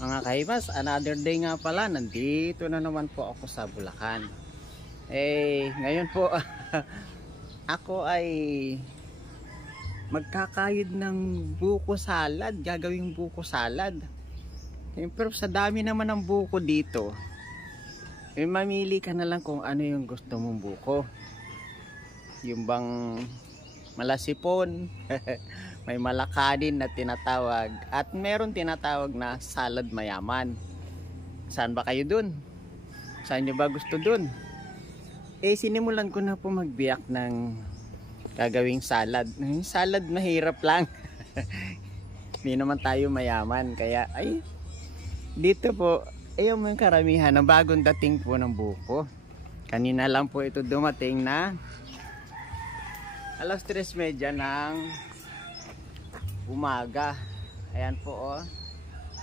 Mga kahimas, another day nga pala, nandito na naman po ako sa Bulacan. Ngayon po ako ay magkakayod ng buko salad, gagawing buko salad. Pero sa dami naman ng buko dito, mamili ka na lang kung ano yung gusto mong buko. Yung bang malasipon, may malakanin na tinatawag, at meron tinatawag na salad mayaman. Saan ba kayo dun? Saan nyo ba gusto dun? Sinimulan ko na po magbiyak ng gagawing salad. Yung salad mahirap lang. Hindi naman tayo mayaman, kaya dito po yung karamihan ng bagong dating po ng buko. Kanina lang po ito dumating na 3:30 ng umaga. Ayan po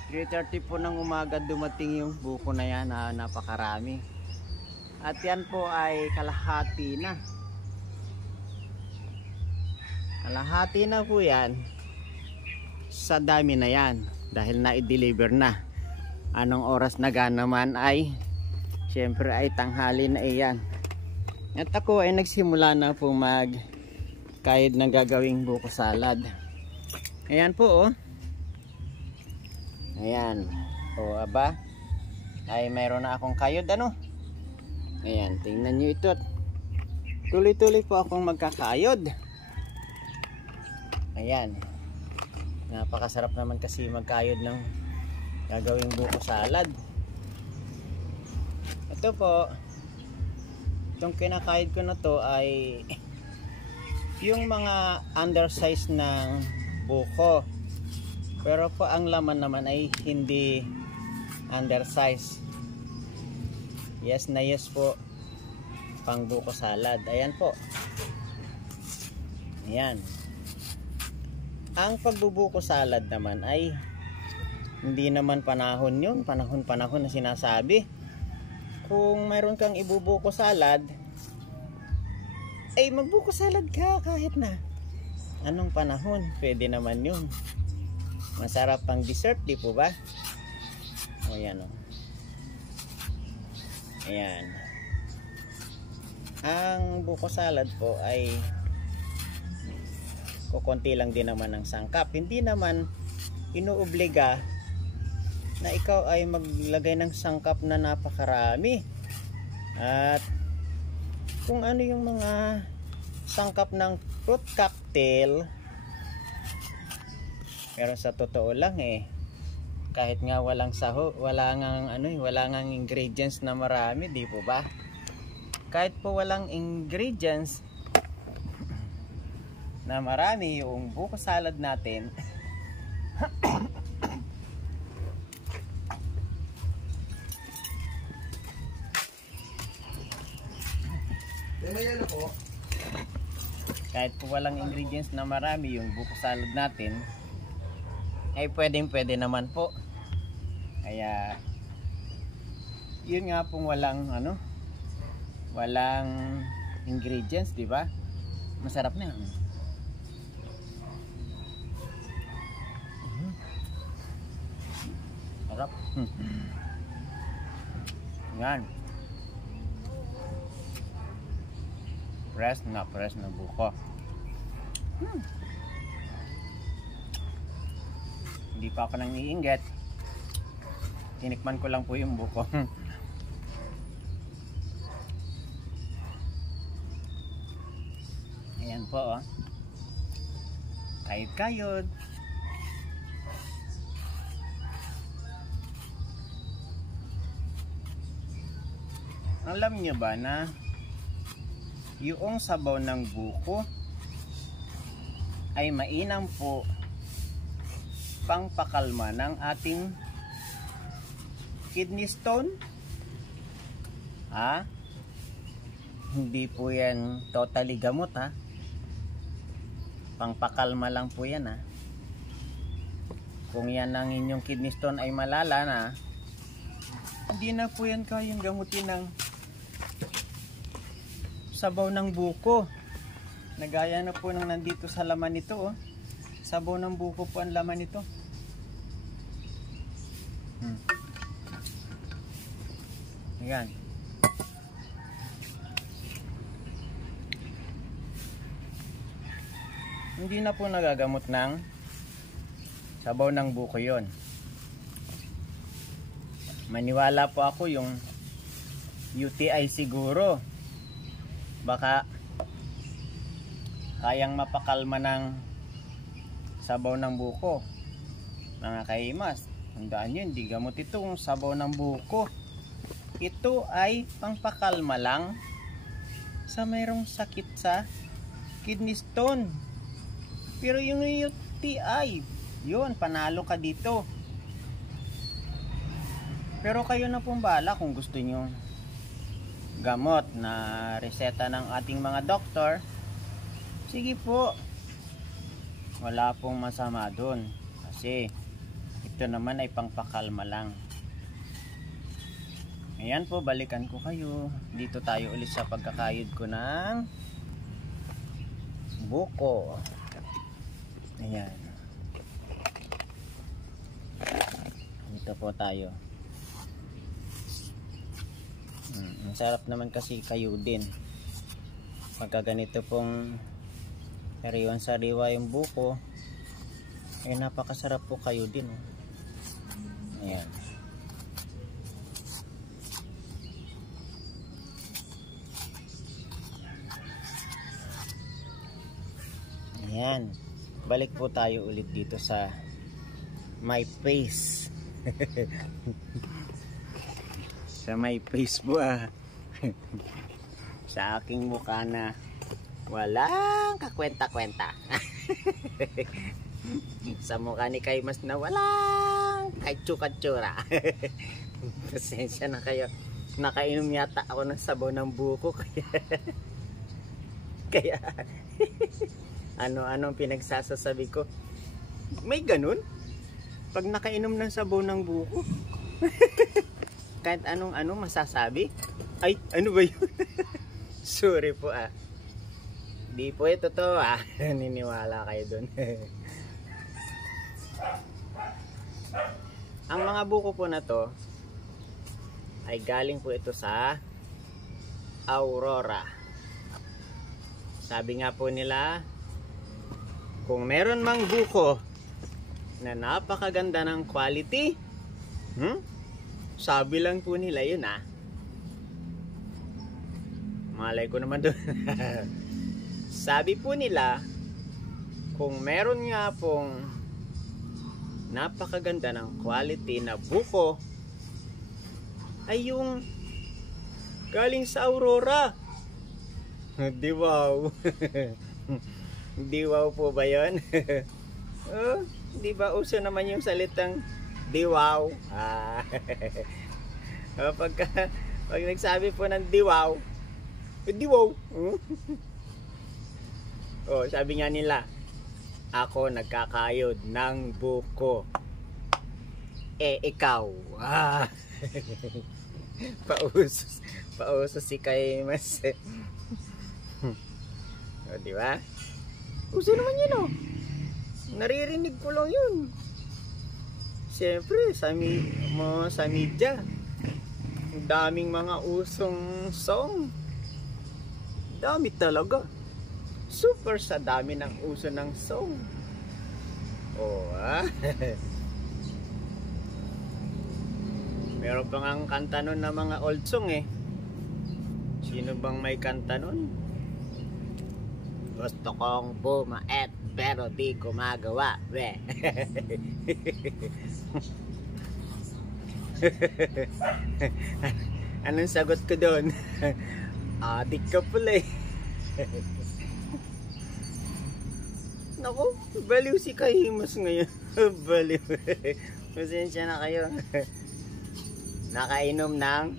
3:30 po ng umaga dumating yung buko na yan na napakarami. At yan po ay kalahati na. Kalahati na po yan sa dami na yan dahil na-i-deliver na. Anong oras na naman ay syempre ay tanghali na iyan. At ako ay nagsimula na po magkayod ng gagawing buko salad. Ayan po Ayan. Aba. Ay mayroon na akong kayod Ayan, tingnan nyo ito. Tuloy-tuloy po akong magkakayod. Ayan. Napakasarap naman kasi magkayod ng gagawing buko salad. Ito po, itong kinakayod ko na to ay yung mga undersize ng buko. Pero po ang laman naman ay hindi undersize. Yes na yes po, pang buko salad. Ayan po. Ayan. Ang pagbubuko salad naman ay hindi naman panahon yun, panahon na sinasabi. Kung mayroon kang ibubuko salad, magbuko salad ka kahit na anong panahon, pwede naman yun. Masarap pang dessert, di po ba? Ayan Ayan. Ang buko salad po ay kukunti lang din naman ng sangkap. Hindi naman inuobliga na ikaw ay maglagay ng sangkap na napakarami. At kung ano yung mga sangkap ng fruit cocktail, pero sa totoo lang kahit nga walang wala ngang ingredients na marami, di po ba? Kahit po walang ingredients na marami yung buko salad natin, kahit po walang ingredients na marami yung buko salad natin, pwede naman po. Kaya yun nga pong walang ingredients, di ba? Masarap na yan. Sarap. Yan. Press na buko. Hindi pa ako nang iinggit. Tinikman ko lang po yung buko. Ayan po Kayod. Alam niyo ba na yung sabaw ng buko ay mainam po pangpakalma ng ating kidney stone? Hindi po yan totally gamot pangpakalma lang po yan Kung yan ang inyong kidney stone ay malala na, hindi na po yan kayang gamutin ng sabaw ng buko. Nagaya na po ng nandito sa laman nito Sabaw ng buko po ang laman nito. Ayan. Hindi na po nagagamot ng sabaw ng buko yon. Maniwala po ako yung UTI siguro. Baka kayang mapakalma ng sabaw ng buko. Mga kaimas, tandaan nyo, hindi gamot itong sabaw ng buko. Ito ay pangpakalma lang sa mayroong sakit sa kidney stone. Pero yung UTI, yun, panalo ka dito. Pero kayo na pong bahala kung gusto nyo gamot na reseta ng ating mga doktor. Sige po, wala pong masama dun. Kasi ito naman ay pangpakalma lang. Ayan po, balikan ko kayo. Dito tayo ulit sa pagkakayod ko ng buko. Ayan. Dito po tayo. Ang sarap naman kasi kayo din. Pagka ganito pong sariwan-sariwa yung buko, ay napakasarap po kayo din. Ayan. Ayan. Balik po tayo ulit dito sa my face. Sa my face po sa aking mukha na walang kakwenta-kwenta. Sa mukha ni Kaimas na walang katsura. Pasensya na kayo. Nakainom yata ako ng sabaw ng buko. Kaya ano-anong pinagsasasabi ko. May ganun? Pag nakainom ng sabaw ng buko. Kahit anong masasabi. Ay, ano ba yun? Sorry po Di po ito to Niniwala kayo dun. Ang mga buko po na to ay galing po ito sa Aurora. Sabi nga po nila, kung meron mang buko na napakaganda ng quality, sabi lang po nila yun malay ko naman doon. Sabi po nila, kung meron nga pong napakaganda ng quality na buko, ay yung galing sa Aurora. Di wow. Di wow po ba yun? Di ba uso naman yung salitang di wow? Pag nagsabi po ng di wow, di wow. Sabi nga nila, ako nagkakayod ng buko. Ikaw. Pauso si Kaimas. Di ba? Uso naman yun Naririnig ko lang yun. Siyempre, sa media, daming mga usong song. Dami talaga. Super sa dami ng uso ng song. Meron pa nga kanta nun na mga old song Sino bang may kanta nun? Gusto kong bumaet pero di ko magawa. Anong sagot ko doon? Adik ka pala Naku, baliw si Kaimas ngayon. Baliw. Pasensya na kayo. Nakainom ng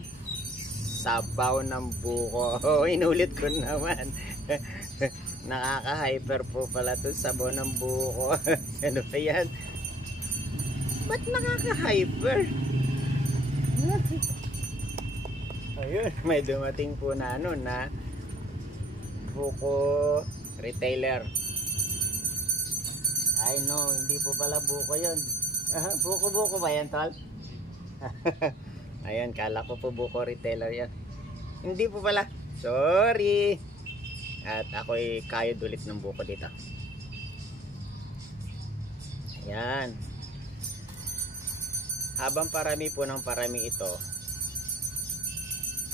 sabaw ng buko. Inulit ko naman. Nakaka-hyper po pala ito sabaw ng buko. Ano pa yan? Ba't nakaka-hyper? Ayun, may dumating po na na buko retailer. Ay no, hindi po pala buko yun. Buko-buko ba yan, tol? Ayan, kala ko po buko retailer yan. Hindi po pala. Sorry. At ako'y kayod ulit ng buko dito. Ayan. Habang parami po ng parami ito,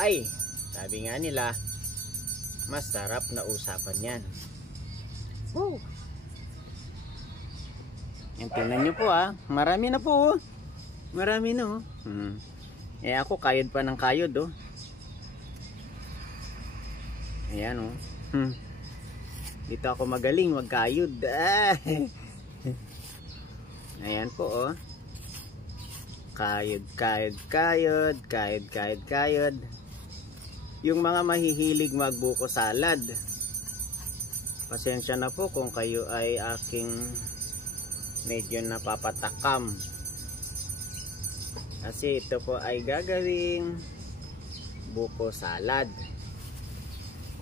ay, sabi nga nila, masarap na usapan yan. Woo! Yan, tingnan nyo po marami na po. Marami na Eh ako kayod pa ng kayod Ayan Dito ako magaling magkayod. Ayan po Kayod, kayod, kayod, kayod, kayod, kayod. Yung mga mahihilig magbuko salad, pasensya na po kung kayo ay aking medyo napapatakam. Kasi ito po ay gagawing buko salad.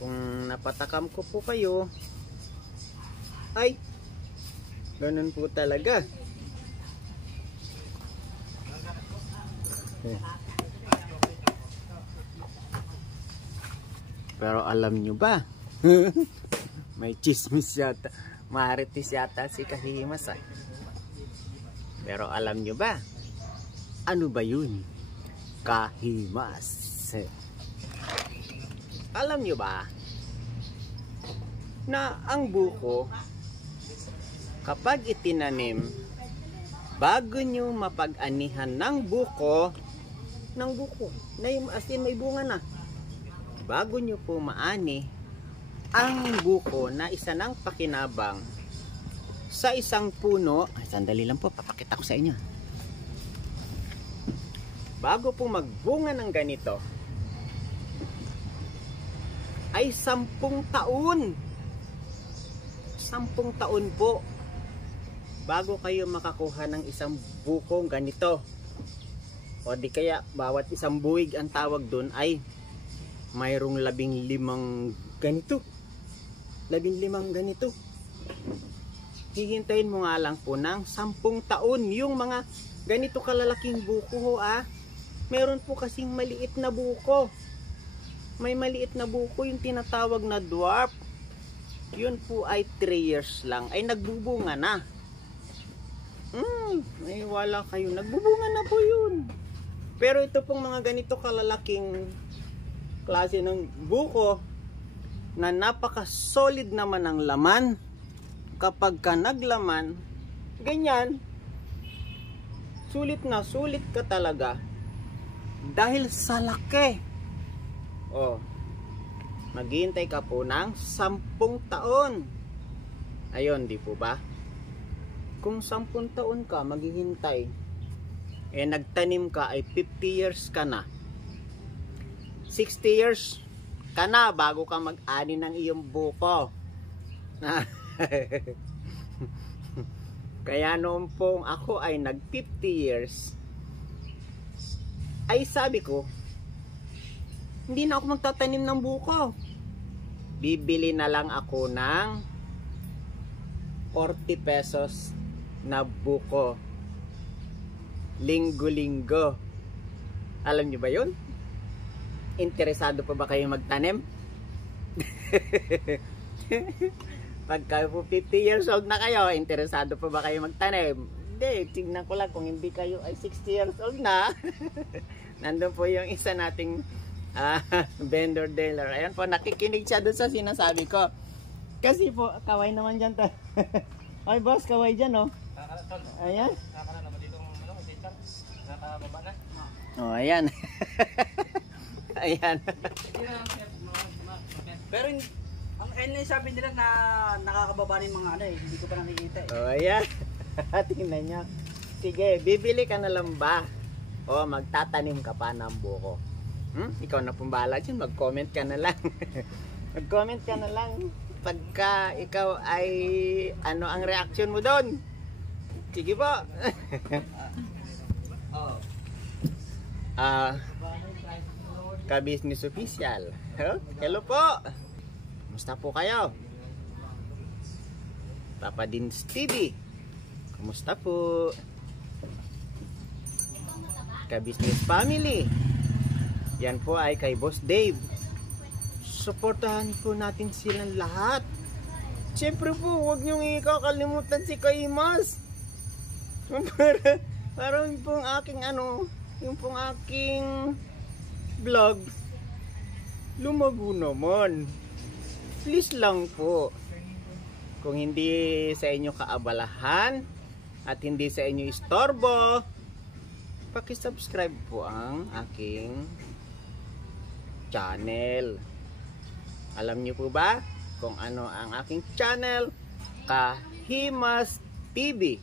Kung napatakam ko po kayo, ay ganun po talaga. Pero alam nyo ba? May chismis yata. Marites yata si Kahimas Pero alam nyo ba? Ano ba yun? Kahimas. Alam nyo ba? Na ang buko, kapag itinanim, bago nyo mapag-anihan ng buko, as in may bunga na, bago nyo po maani ang buko na isa ng pakinabang sa isang puno, ay sandali lang po, papakita ko sa inyo. Bago po magbunga ng ganito, ay 10 taon. 10 taon po bago kayo makakuha ng isang bukong ganito. O di kaya bawat isang buwig ang tawag doon ay mayroong 15 ganito. 15 ganito. Hihintayin mo nga lang po ng 10 taon yung mga ganito kalalaking buko Meron po kasing maliit na buko. May maliit na buko yung tinatawag na dwarf. Yun po ay 3 years lang ay nagbubunga na. Ay wala kayo, nagbubunga na po yun. Pero ito pong mga ganito kalalaking klase ng buko na napaka solid naman ang laman, kapag ka naglaman ganyan, sulit na sulit ka talaga dahil sa laki. Maghihintay ka po ng 10 taon. Ayun, di po ba? Kung 10 taon ka maghihintay, nagtanim ka ay 50 years ka na. 60 years ka na bago ka mag-ani ng iyong buko. Kaya noon pong ako ay nag 50 years, ay sabi ko, hindi na ako magtatanim ng buko. Bibili na lang ako ng 40 pesos na buko. Linggo-linggo. Alam niyo ba yun? Interesado pa ba kayo magtanim? Pagka po 50 years old na kayo, interesado pa ba kayo magtanim? Hindi, tignan ko lang kung hindi kayo ay 60 years old na. Nandun po yung isa nating vendor dealer. Ayan po, nakikinig siya doon sa sinasabi ko. Kasi po, kaway naman dyan to. Ay boss, kaway dyan Ayan. Ayan. Ayan. Pero ang sabi nila na nakakababa ng mga hindi ko pa nakikita ayan. Tingnan nyo. Sige, bibili ka na lang ba? O magtatanim ka pa ng buko? Ikaw na pumbala dyan, mag-comment ka na lang. Mag-comment ka na lang pagka ikaw ay ano ang reaction mo doon. Sige po. Ka-business official. Hello po. Kumusta po kayo? Papa Dins TV. Kumusta po? ka-business family. Yan po ay kay Boss Dave. Suportahan po natin silang lahat. Siyempre po, huwag niyong ikakalimutan si Kaimas. Para yung pong aking yung pong aking vlog lumago naman. Please lang po. Kung hindi sa inyo kaabalahan at hindi sa inyo istorbo, paki-subscribe po ang aking channel. Alam niyo po ba kung ano ang aking channel? Kahimas TV.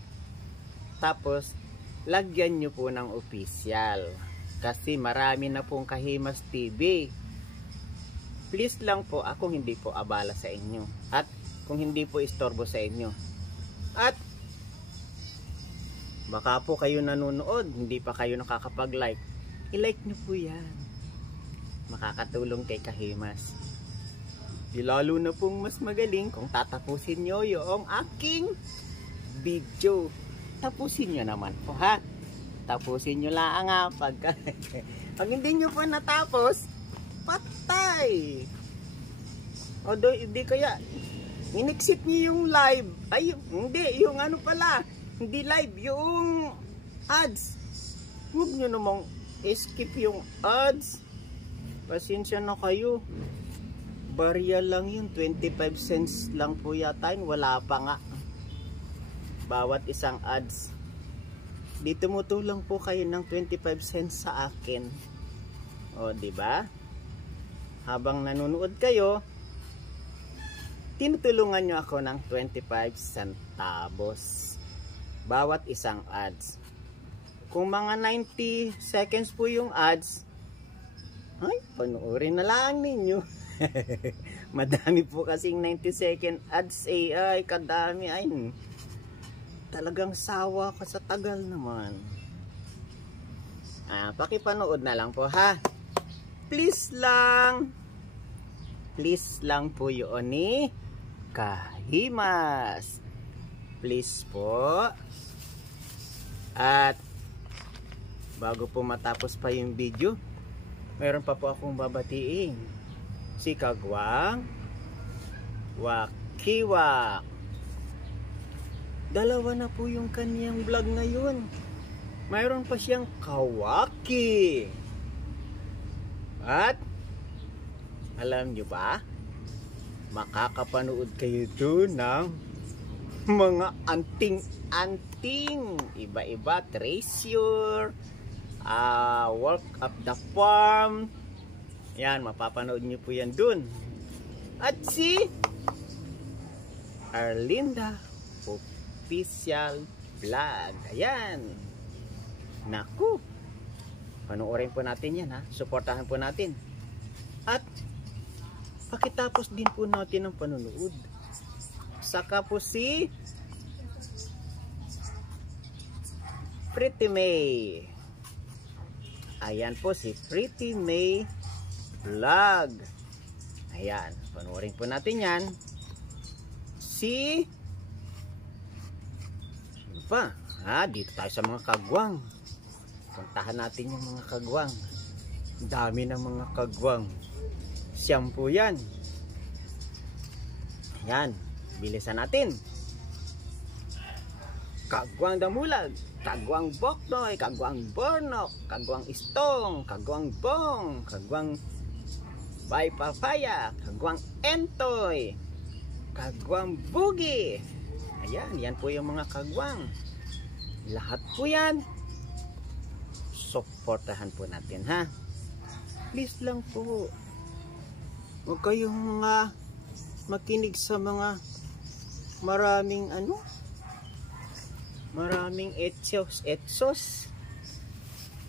Tapos lagyan niyo po ng official kasi marami na pong Kahimas TV. Please lang po, ako hindi po abala sa inyo at kung hindi po istorbo sa inyo. At baka po kayo nanonood, hindi pa kayo nakakapag-like, i-like nyo po yan. Makakatulong kay Kahimas. Di lalo na pong mas magaling kung tatapusin nyo yung aking video. Tapusin nyo naman po, ha? Tapusin nyo lang nga pag hindi nyo po natapos, patay. O hindi kaya in-exit nyo yung live. Ay, hindi, yung pala, hindi live, yung ads. Huwag nyo namang skip yung ads. Pasensya na kayo. Barya lang yun, 25 cents lang po yata yun. Wala pa nga. Bawat isang ads. Di tumutulong po kayo ng 25 cents sa akin. O, diba? Habang nanonood kayo, tinutulungan nyo ako ng 25 centavos bawat isang ads. Kung mga 90 seconds po yung ads, ay, panoorin na lang ninyo. Madami po kasing 90 second ads ay kadami ay. Talagang sawa ka sa tagal naman. Pakipanood na lang po, ha. Please lang. Please lang po yun ni Kahimas. Please po. At bago po matapos pa yung video, mayroon pa po akong babatiin. Si Kagwang Wakiwak. Dalawa na po yung kaniyang vlog ngayon. Mayroon pa siyang Kawaki. At alam nyo ba, makakapanood kayo doon ng mga anting-anting, iba-iba, treasure, work of the farm. Yan, mapapanood nyo po yan doon. At si Arlinda Official Vlog. Ayan. Naku. Panoorin po natin yan, ha. Suportahan po natin. At pakitapos din po natin ang panonood. Saka po si Pretty May. Ayan po si Pretty May Vlog. Ayan, panoorin po natin yan. Si ano pa? Dito tayo sa mga kagwang. Puntahan natin yung mga kagwang. Dami ng mga kagwang. Siyam po yan. Ayan, bilisan natin. Kagwang Damulag, Kagwang Boknoy, Kagwang Bornok, Kagwang Istong, Kagwang Bong, Kagwang Bay Papaya, Kagwang Entoy, Kagwang Bugi. Ayan, yan po yung mga kagwang. Lahat po yan. Suportahan po natin, ha. Please lang po. Huwag kayong makinig sa mga maraming maraming etsos.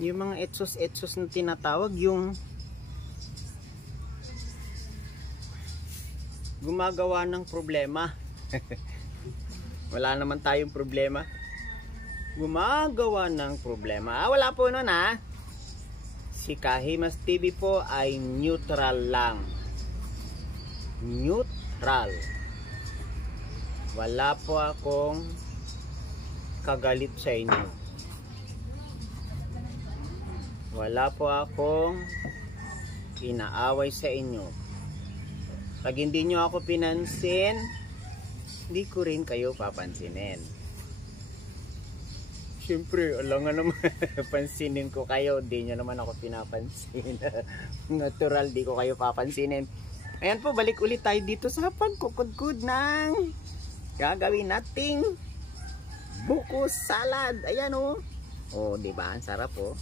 Yung mga etsos na tinatawag, yung gumagawa ng problema. Wala naman tayong problema. Gumagawa ng problema. Wala po nun, ha. Si Kahimas TV po ay neutral lang. Neutral. Wala po akong kagalit sa inyo. Wala po akong inaaway sa inyo. Pag hindi nyo ako pinansin, hindi ko rin kayo papansinin. Siyempre, alangan naman pansinin ko kayo, di nyo naman ako pinapansin. Natural, di ko kayo papansinin. Ayan po, balik ulit tayo dito sa pagkukudkud ng gagawin nating buko salad. Ayan o. Oh, di ba? Ang sarap oh.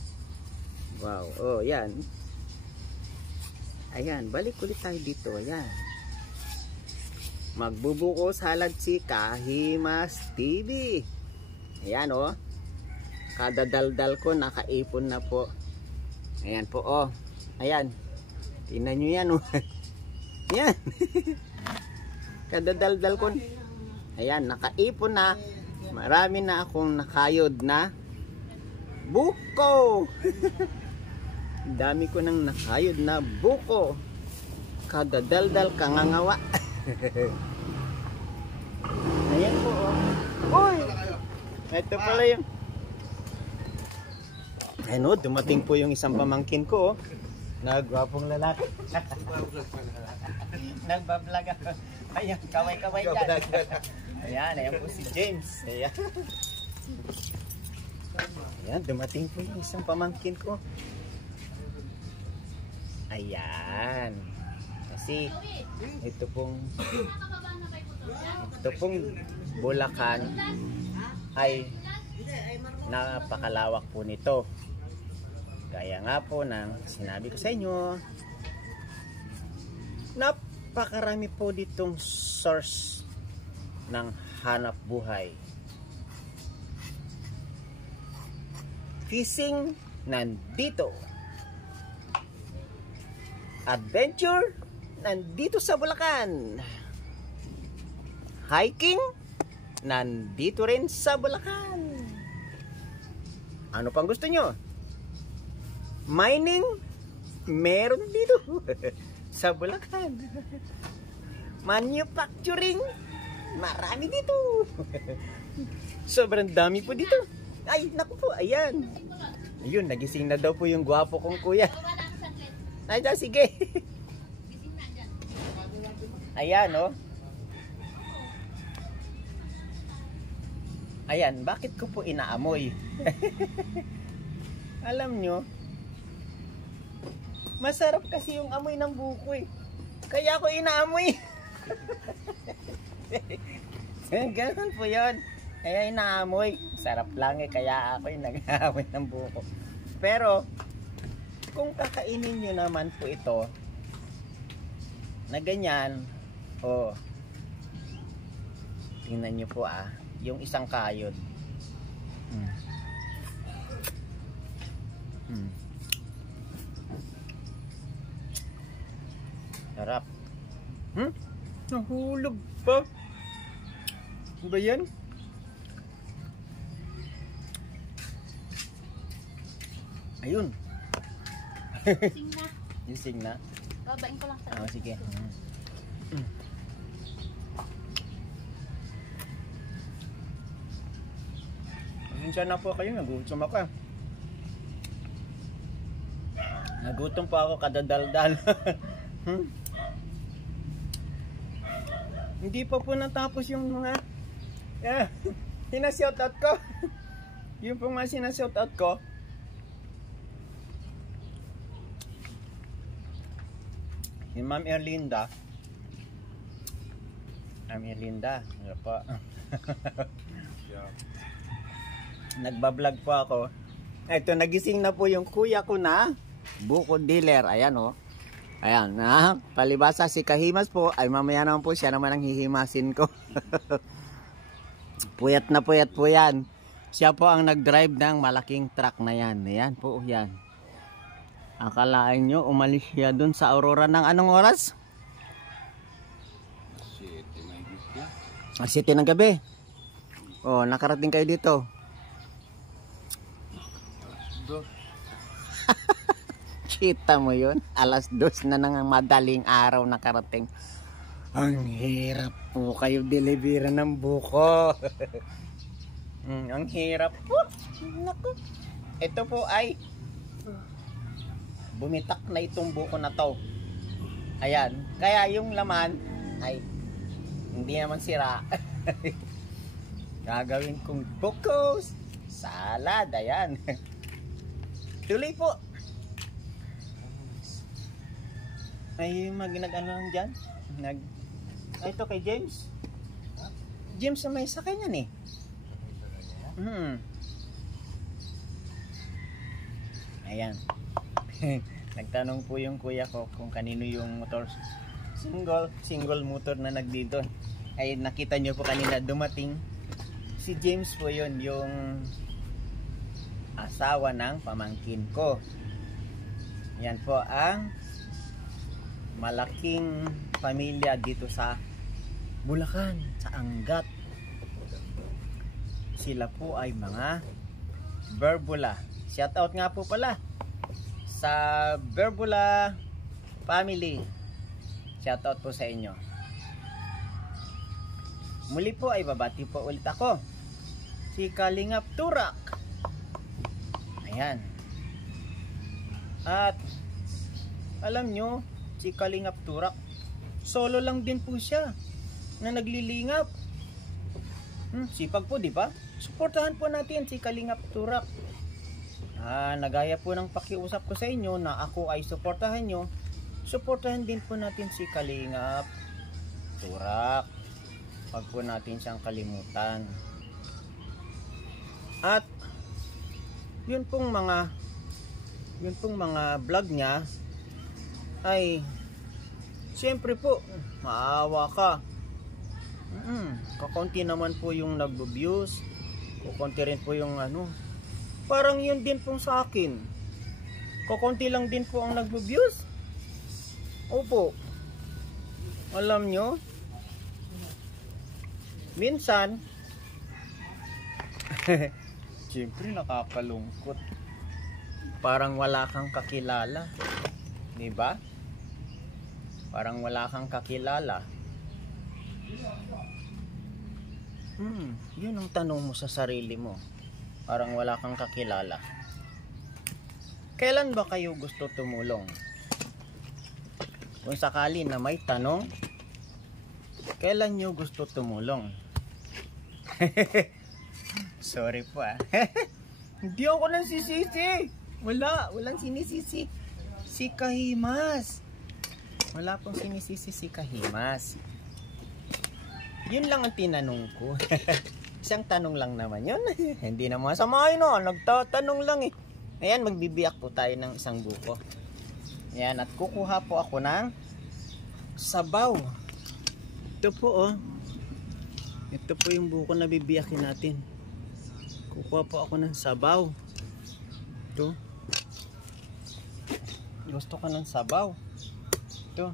Wow. Oh, yan. Ayan, balik ulit tayo dito. Ayan. Magbubuko salad si Kahimas TV. Ayan oh. Kada daldal ko nakaipon na po. Ayan po oh. Ayan. Tingnan nyo yan oh. Yan. Kada daldal ko. Ayan, nakaipon na. Marami na akong nakayod na buko. Dami ko nang nakayod na buko. Kada daldal kangangawa. Ayan po oh. Uy! Ito pala yung ano, dumating po yung isang pamangkin ko oh. Nagwapong lalaki. Nagbablog ako. Ayan, kaway-kaway dyan. Ayan, ayan po si James. Ayan. Ayan, dumating po yung isang pamangkin ko. Ayan. Kasi ito pong Bulacan ay napakalawak po nito. Kaya nga po nang sinabi ko sa inyo, napakarami po ditong source ng hanap buhay. Fishing, nandito. Adventure, nandito sa Bulacan. Hiking, nandito rin sa Bulacan. Ano pang gusto nyo? Mining, meron dito sa Bulacan. Manufacturing, marami dito. Sobrang dami po dito. Ay, naku po, ayan. Ayun, nagising na daw po yung gwapo kong kuya. Ay, sige. Ayan, oh. Ayan, bakit ko po inaamoy? Alam nyo, masarap kasi yung amoy ng buko eh. Kaya ako inaamoy. Ganun po yun. Kaya inaamoy. Sarap lang eh. Kaya ako yung nag-aamoy ng buko. Pero, kung kakainin nyo naman po ito, na ganyan, oh, tingnan nyo po ah, yung isang kayod. Sarap. Nahulog pa. Ano ba yan? Ayun. Sing na. Yung sing na? Babain ko lang sa sige. Pasensya na po kayo, nagutom ako. Nagutom pa ako kadadaldal. Hindi pa po natapos yung mga sinashoutout ko. Yung po mga sinashoutout ko. Si Ma'am Erlinda. Ma'am Erlinda. Ano po? Nagbablog po ako. Ito, nagising na po yung kuya ko na buko dealer. Ayan o. Ayan, palibasa si Kahimas po, ay mamaya naman po siya naman ang hihimasin ko. Puyat na puyat po yan. Siya po ang nag-drive ng malaking truck na yan. Ayan po, yan. Akalain nyo, umalis siya dun sa Aurora ng anong oras? 7 ng gabi. Oh, nakarating kayo dito. Kita mo yun? 2:00 na ng madaling araw nakarating. Ang hirap po kayo delivera ng buko. Ang hirap po. Naku. Ito po ay bumitak na itong buko na to. Ayan, kaya yung laman ay hindi naman sira. Gagawin kong buko salad. Ayan. Tuloy po. Ay nag-ano lang dyan. Ay, ito kay James. James may sakay niyan eh. Ayan. Nagtanong po yung kuya ko kung kanino yung motor. Single motor na nagdito. Ay nakita nyo po kanina dumating. Si James po yun, yung asawa ng pamangkin ko. Yan po ang malaking pamilya dito sa Bulacan, sa Angat. Sila po ay mga Berbula. Shout out nga po pala sa Berbula family. Shout out po sa inyo. Muli po ay babati po ulit ako, si Kalingap Turak. Ayan. At alam nyo, si Kalingap Turak, solo lang din po siya na naglilingap. Sipag po, di ba? Suportahan po natin si Kalingap Turak. Nagaya po ng pakiusap ko sa inyo na ako ay suportahan nyo. Suportahan din po natin si Kalingap Turak. Huwag po natin siyang kalimutan. At yun pong mga vlog niya ay siyempre po maawa ka. Kakunti naman po yung nagbo-views, kakunti rin po yung parang yun din pong sa akin, kakunti lang din po ang nagbo-views. Opo, alam nyo, minsan siyempre nakakalungkot, parang wala kang kakilala, di ba? Parang wala kang kakilala. Yun ang tanong mo sa sarili mo. Parang wala kang kakilala. Kailan ba kayo gusto tumulong? Kung sakali na may tanong, kailan nyo gusto tumulong? Sorry po Hindi ako nagsisisi. Walang sinisisi si Kahimas. Wala pong sinisisi si Kahimas. Yun lang ang tinanong ko. Isang tanong lang naman yun. Hindi na masama yun, nagtatanong lang eh. Ayan, magbibiyak po tayo ng isang buko. Ayan, at kukuha po ako ng sabaw. Ito po Ito po yung buko na bibiyakin natin. Kukuha po ako ng sabaw. Ito. Gusto ko ng sabaw. Ito.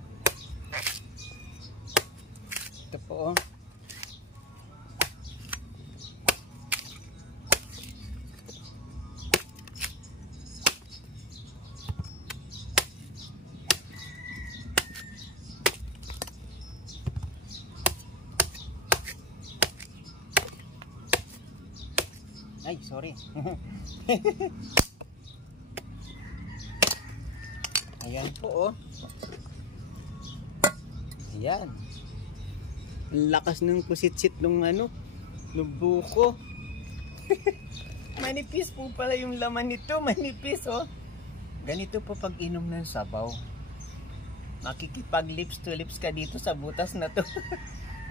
Ito po Ay, sorry. Ayan po Ayan. Ang lakas ng pusit-sit nung buko. Manipis po pala yung laman nito, manipis Ganito po pag inom ng sabaw. Makikipag lips to lips ka dito sa butas na to.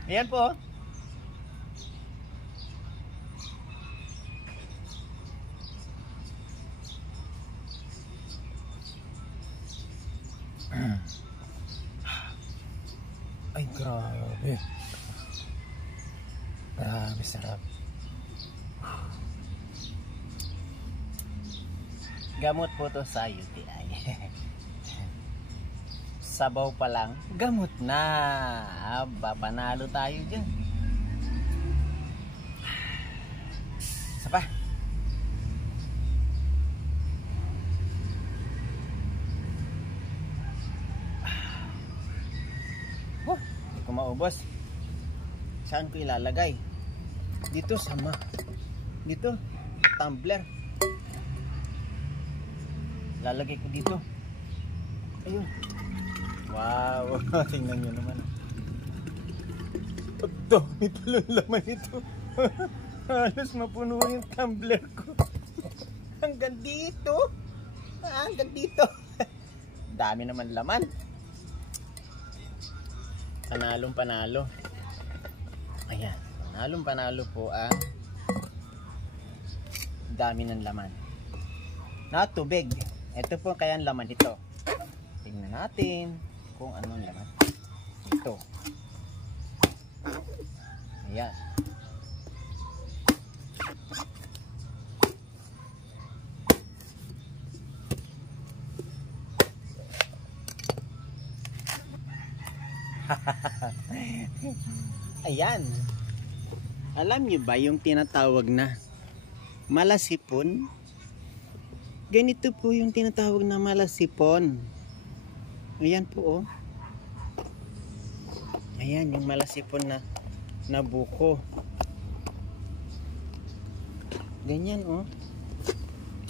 Ayan po Ay, grabe. Grabe, sarap. Gamot po to sa UTI. Sabaw pa lang, gamot na. Panalo tayo dyan. Isa pa. Hindi ko maubos. Saan ko ilalagay? Dito tumbler. Lalagay ko dito. Ayun. Wow. Tingnan nyo naman. Ang dami palang laman ito. Halos mapuno yung tumbler ko. Hanggang dito. Hanggang dito. Dami naman laman. Panalong panalo. Ayan. Panalong panalo po ang dami ng laman. Not too big. Ito po kaya ang laman dito. Tingnan natin kung anong laman. Ito. Ayan. Ayan. Alam niyo ba yung tinatawag na malasipon? Ganito po yung tinatawag na malasipon. Ayan po oh. Ayan yung malasipon na buko. Ganyan oh.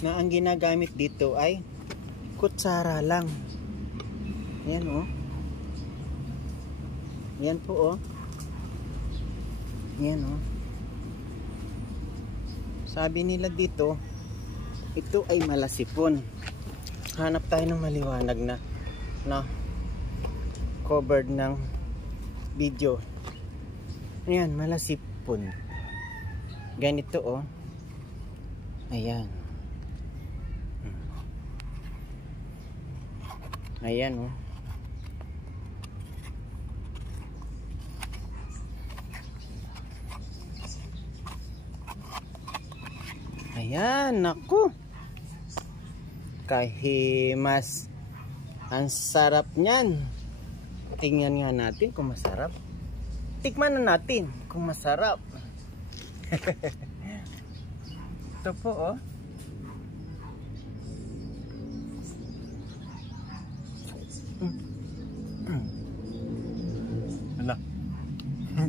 Na ang ginagamit dito ay kutsara lang. Ayan oh. Ayan po oh. Ayan oh. Sabi nila dito, ito ay malasipon. Hanap tayo ng maliwanag na covered ng video. Ayan, malasipon. Ganito oh. Ayan. Ayan oh. Ayan, naku. Kahimas. Ang sarap niyan. Tingnan nga natin kung masarap. Tikman na natin kung masarap. Ito po oh. Hala.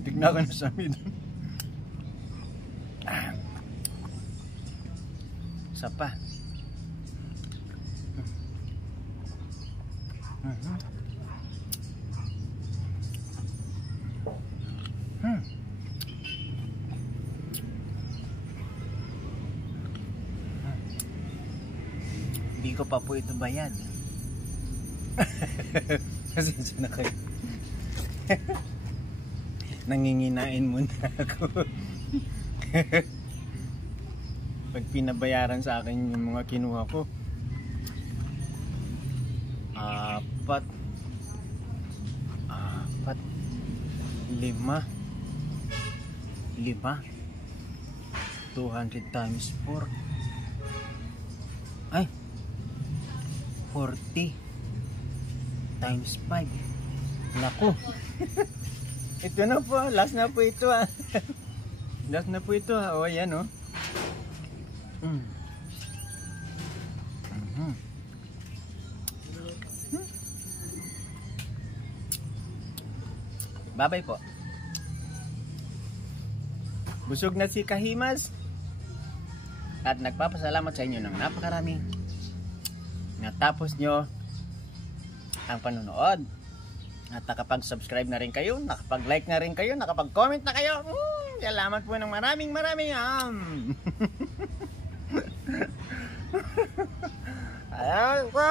Tignan ko na sa amin. Isa pa. Hindi ko pa po ito bayad. Pasensya na kayo. Nanginginain muna ako. Pag pinabayaran sa akin yung mga kinuha ko, 4, 5, 200 times 4 ay 40 times 5. Naku. Ito na po, last na po ito ah. Last na po ito ah. O yan oh. Bye-bye po. Busog na si Kahimas. At nagpapasalamat sa inyo ng napakarami. Natapos nyo ang panonood. At nakapag-subscribe na rin kayo, nakapag-like na rin kayo, nakapag-comment na kayo. Salamat po ng maraming. Ayan po.